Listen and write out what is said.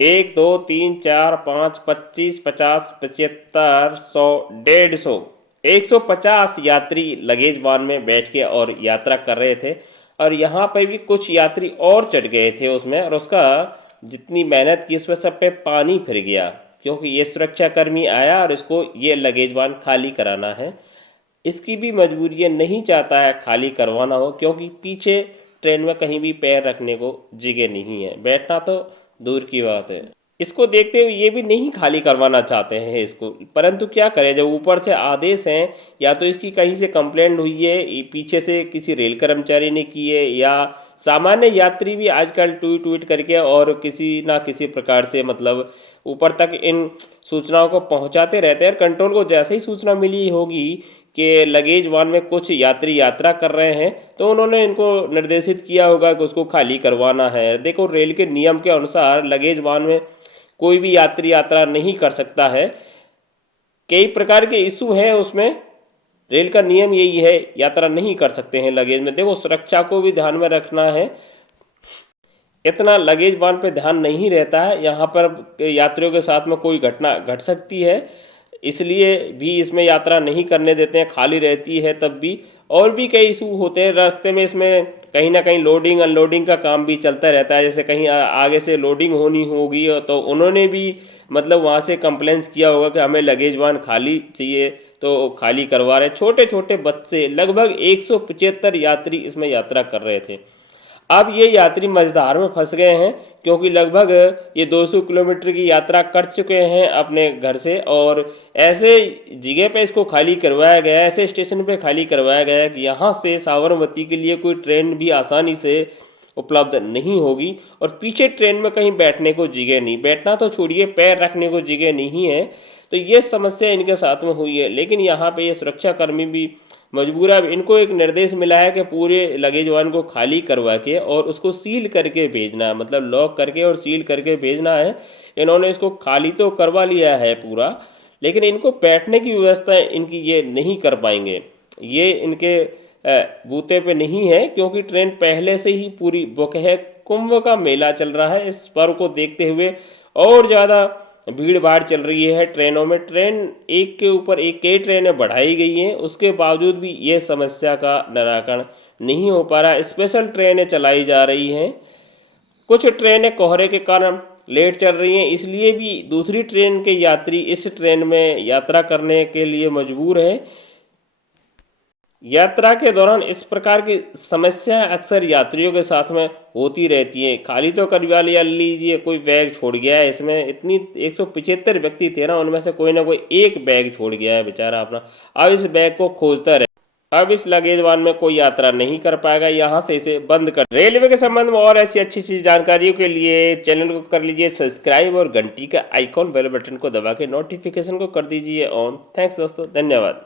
एक, दो, तीन, चार, पाँच, 25, 50, 75, 100, 150, 150 यात्री लगेज वान में बैठ के और यात्रा कर रहे थे। और यहाँ पे भी कुछ यात्री और चढ़ गए थे उसमें, और उसका जितनी मेहनत की उसमें सब पे पानी फिर गया, क्योंकि ये सुरक्षा कर्मी आया और इसको ये लगेज वान खाली कराना है। इसकी भी मजबूरी है, नहीं चाहता है खाली करवाना हो, क्योंकि पीछे ट्रेन में कहीं भी पैर रखने को जगह नहीं है, बैठना तो दूर की बात है। इसको देखते हुए ये भी नहीं खाली करवाना चाहते हैं इसको, परंतु क्या करें, जब ऊपर से आदेश हैं, या तो इसकी कहीं से कंप्लेंट हुई है, पीछे से किसी रेल कर्मचारी ने की है, या सामान्य यात्री भी आजकल ट्वीट ट्वीट करके और किसी ना किसी प्रकार से मतलब ऊपर तक इन सूचनाओं को पहुंचाते रहते हैं। कंट्रोल को जैसे ही सूचना मिली होगी कि लगेज वान में कुछ यात्री यात्रा कर रहे हैं, तो उन्होंने इनको निर्देशित किया होगा कि उसको खाली करवाना है। देखो, रेल के नियम के अनुसार लगेज वान में कोई भी यात्री यात्रा नहीं कर सकता है। कई प्रकार के इशू हैं उसमें, रेल का नियम यही है, यात्रा नहीं कर सकते हैं लगेज में। देखो, सुरक्षा को भी ध्यान में रखना है, इतना लगेज वाहन पे ध्यान नहीं रहता है, यहाँ पर यात्रियों के साथ में कोई घटना घट सकती है, इसलिए भी इसमें यात्रा नहीं करने देते हैं, खाली रहती है तब भी। और भी कई इशू होते हैं रास्ते में, इसमें कहीं ना कहीं लोडिंग अनलोडिंग का काम भी चलता रहता है। जैसे कहीं आगे से लोडिंग होनी होगी तो उन्होंने भी मतलब वहाँ से कंप्लेंट्स किया होगा कि हमें लगेज वाहन खाली चाहिए, तो खाली करवा रहे हैं। छोटे छोटे बच्चे, लगभग 175 यात्री इसमें यात्रा कर रहे थे। अब ये यात्री मझधार में फंस गए हैं, क्योंकि लगभग ये 200 किलोमीटर की यात्रा कर चुके हैं अपने घर से, और ऐसे जगह पे इसको खाली करवाया गया है, ऐसे स्टेशन पे खाली करवाया गया है कि यहाँ से साबरमती के लिए कोई ट्रेन भी आसानी से उपलब्ध नहीं होगी, और पीछे ट्रेन में कहीं बैठने को जगह नहीं, बैठना तो छोड़िए, पैर रखने को जगह नहीं है। तो ये समस्या इनके साथ में हुई है। लेकिन यहाँ पे ये सुरक्षा कर्मी भी मजबूर है। अब इनको एक निर्देश मिला है कि पूरे लगेज वाहन को खाली करवा के और उसको सील करके भेजना है, मतलब लॉक करके और सील करके भेजना है। इन्होंने इसको खाली तो करवा लिया है पूरा, लेकिन इनको बैठने की व्यवस्था इनकी ये नहीं कर पाएंगे। ये इनके बूते पे नहीं है, क्योंकि ट्रेन पहले से ही पूरी बुक है। कुंभ का मेला चल रहा है, इस पर्व को देखते हुए और ज़्यादा भीड़ भाड़ चल रही है ट्रेनों में। ट्रेन एक के ऊपर एक, कई ट्रेनें बढ़ाई गई हैं, उसके बावजूद भी ये समस्या का निराकरण नहीं हो पा रहा। स्पेशल ट्रेनें चलाई जा रही हैं, कुछ ट्रेनें कोहरे के कारण लेट चल रही हैं, इसलिए भी दूसरी ट्रेन के यात्री इस ट्रेन में यात्रा करने के लिए मजबूर हैं। यात्रा के दौरान इस प्रकार की समस्याएं अक्सर यात्रियों के साथ में होती रहती हैं। खाली तो करवा लिया लीजिए, कोई बैग छोड़ गया है इसमें, इतनी 175 व्यक्ति थे ना, उनमें से कोई ना कोई एक बैग छोड़ गया है बेचारा अपना। अब इस बैग को खोजता रहे, अब इस लगेज वान में कोई यात्रा नहीं कर पाएगा, यहाँ से इसे बंद कर। रेलवे के संबंध में और ऐसी अच्छी अच्छी जानकारियों के लिए चैनल को कर लीजिए सब्सक्राइब, और घंटी का आइकॉन बेल बटन को दबा के नोटिफिकेशन को कर दीजिए ऑन। थैंक्स दोस्तों, धन्यवाद।